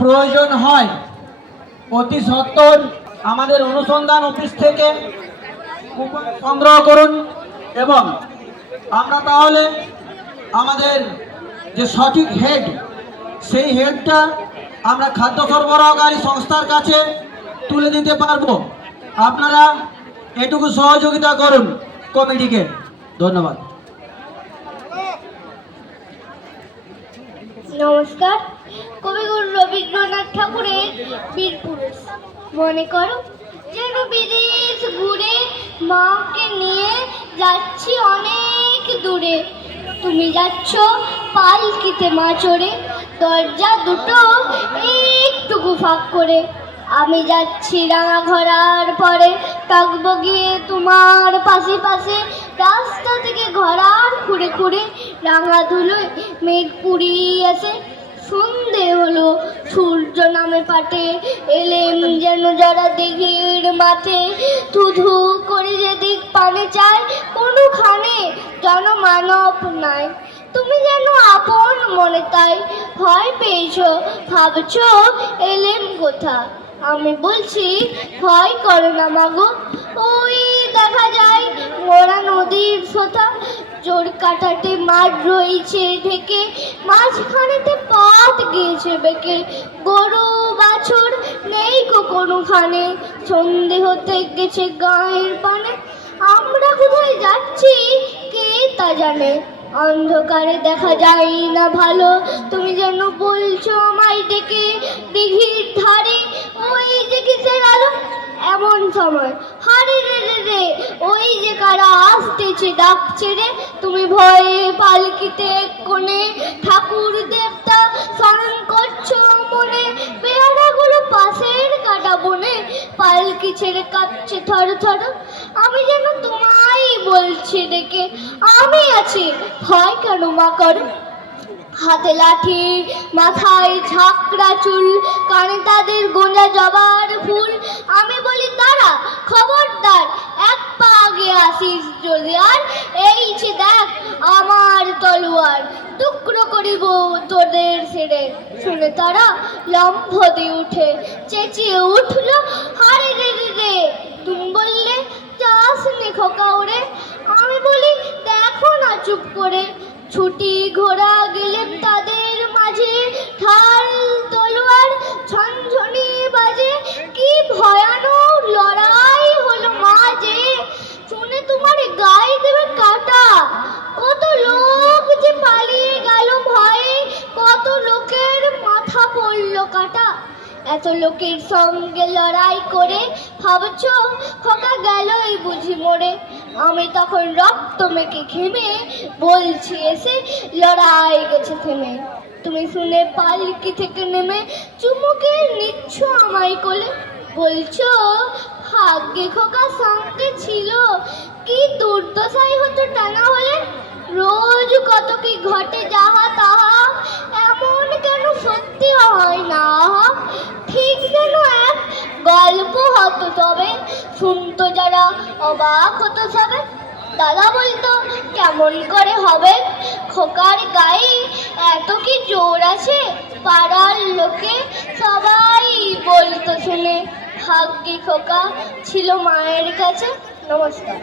প্রয়োজন হয় অতি সত্বর আমাদের অনুসন্ধান অফিস থেকে কুপন সংগ্রহ করুন এবং আমরা তাহলে আমাদের যে সঠিক হেড সেই হেডটা আমরা খাদ্য সরবরাহকারী সংস্থার কাছে তুলে দিতে পারবো। আপনারা এটুকু সহযোগিতা করুন কমিটিকে। ধন্যবাদ। নমস্কার। কবিগুরু রবীন্দ্রনাথ ঠাকুরের বীর পুরুষ মনে করো যেন বিদেশ ঘুরে মাকে নিয়ে যাচ্ছি অনেক দূরে। তুমি যাচ্ছ পালকিতে মা চড়ে, দরজা দুটো একটুকু ফাঁক করে। আমি যাচ্ছি রাঙা ঘোড়ার পরে, থাকবো গিয়ে তোমার পাশে পাশে। রাস্তা থেকে ঘোড়ার খুঁড়ে খুঁড়ে রাঙা ধুলোয় মেঘ পুড়িয়ে আসে। সন্ধে হলো, সূর্য নামে পাটে, এলেম যেন যারা দিঘির মাঠে। ধুধু করে যেদিক পানে চায়, কোনোখানে যেন মানব নাই। তুমি যেন আপন মনে তাই ভয় পেয়েছো, ভাবছো এলেম কোথা। আমি বলছি ভয় করো না মাগো, ওই দেখা যায় মোরা নদীর সোতা। জোর কাটাতে মাঠ রয়েছে ঢেকে, মাঝখানেতে পথ গিয়েছে বেঁকে। গরু বাছুর নেই কোনোখানে, সন্ধে হতে গেছে গায়ের পানে। আমরা কোথায় যাচ্ছি কে তা জানে, অন্ধকারে দেখা যায় না ভালো। তুমি যেন বলছো আমায় ডেকে, দিঘির ধারে ওই যে কিসের আলো। এমন সময় হারে রে রে রে, ওই যে কারা আসতেছে ডাকছে রে। তুমি ভয়ে পালকিতে কোণে, ঠাকুর দেবতা স্মরণ করছো মনে। পেয়ারাগুলো পাশের কাটা বনে, পালকি ছেড়ে কাঁপছে থর থর। আমি যেন তোমায় বলছি ডেকে, আমি আছি ভয় কেন মা করো। হাতে লাঠি, মাথায় ঝাঁকড়া চুল, কানে তাদের গোঁজা জবার ফুল। আমি বলি দাঁড়া খবরদার, এক পা আগে আসিস যদি আর। এই যে দেখ আমার তলোয়ার, টুকরো করিব তোদের ছেড়ে। শুনে তারা লম্ফ দিয়ে উঠে, চেঁচিয়ে উঠল হারে রে রে রে। তুমি বললে যাস নি খোকা ওরে। আমি বলি দেখো না চুপ করে। ছুটি ঘোড়া গেলেন তাদের মাঝে, ঢাল তলোয়ার ঝনঝনি বাজে। কি ভয়ানক লড়াই হলো মাঝে, শুনে তোমার গায়ে দেবে কাটা। কত লোক যে পালিয়ে গেল ভয়ে, কত লোকের মাথা পড়লো কাটা। এত লোকের সঙ্গে লড়াই করে ভাবছো খোকা গেলই বুঝি মরে। আমি তখন রক্ত মেখে ঘেমে বলছি এসে লড়াই গেছে থেমে। তুমি শুনে পালকি থেকে নেমে চুমুকে নিচ্ছ আমায় কোলে, বলছো ভাগ্যে খোকা সঙ্গে ছিল, কি দুর্দশাই হতো টানা হলে। রোজ কত কি ঘটে যাহা তাহা, এমন কেন সত্যি হয় না। ঠিক যেন এক গল্প হতো তবে, শুনতো যারা অবাক হতো সবে। দাদা বলতো কেমন করে হবে, খোকার গায়ে এত কি জোর আছে। পাড়ার লোকে সবাই বলতো শুনে, ভাগ্যে খোকা ছিল মায়ের কাছে। নমস্কার।